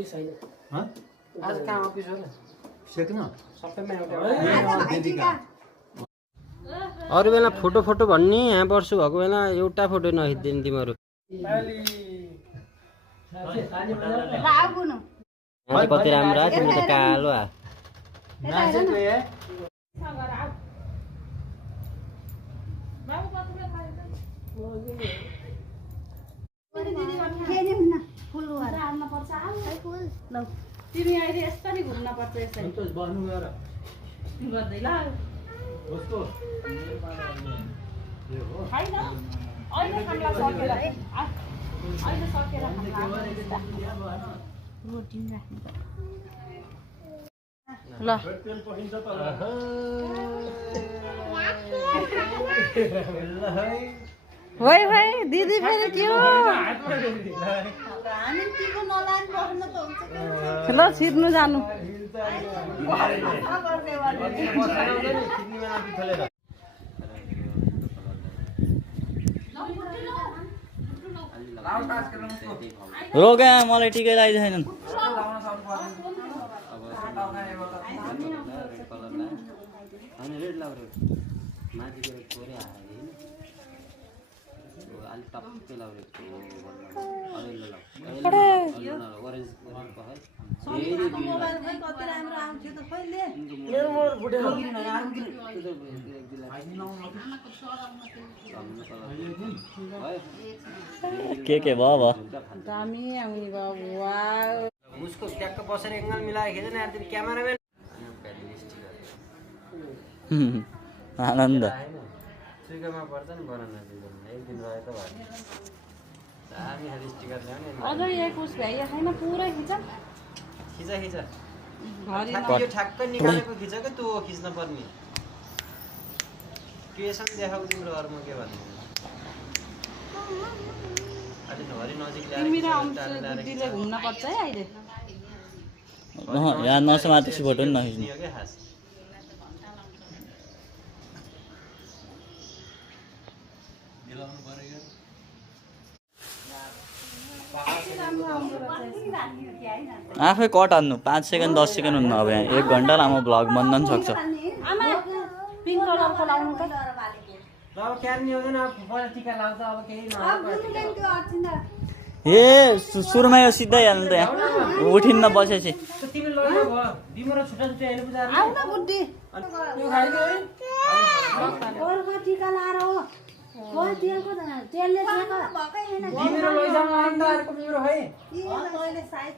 office छैन आज कहाँ अफिस हो र सेक्न सबैमा एउटा अरू बेला फोटो फोटो भन्ने यहाँ पर्छु भएको बेला एउटा फोटो नखिच्दिनु तिमीहरू कति राम्रो तिमी त कालो तिमी अहिले यस्तो नि घुम्न पर्छ यसै गर्दै ल हैन अहिले खाना सकेर अहिले सकेर रोटी राख्नु ल भाइ भाइ दिदी फेरि के हो ल छिर्नु जानु रोगा मलाई टिकै लगाइदिएको छैनन् के भयो दामी आउने भयो वाउ उसको ट्याक्क बसेर एङ्गल मिलाएर खिच्दैन यार तिमी क्यामेराम्यान आनन्द सुइगामा पर्छ नि बनाउन एक दिन रहे त भयो दामी खाले स्टिकर ल्याउने अझ एक उस भ्याइया छैन पुरै खिच खिचा खिचा घरि यो ठ्याक्क निकालेको खिच के तँ खिच्न पर्ने क्रिएसन देखाउ तिम्रो अरू म के भन्नु अलि घरि नजिक तिमी र दिदीले घुम्न पर्छ है अहिले यहाँ नसमातेपछि फोटो पनि नखिच्नु के खास आफै कट हान्नु 5 सेकेन्ड 10 सेकेन्ड हुन्न अब यहाँ 1 घन्टा लामो भ्लग बन्न पनि सक्छ आमा पिङ्क कलरको लाउनु त अब क्यान नि हुँदैन अब बडा टिका लाउँदा अब केही ए सुरुमा यो सिधै हाल्नु त यहाँ उठिन्न बसेपछि तिमी लैजाऊ भयो बिमरो छुट्टा छुट्टा हेर्नु बुझाएर आउ न बुद्धि यो खाइदियो है अरूको टिका लाएर हो कोही तेलको तेलले भएकै छैन बिमरो लैजाऊ न अन्त अर्को बिमरो है मैले सायद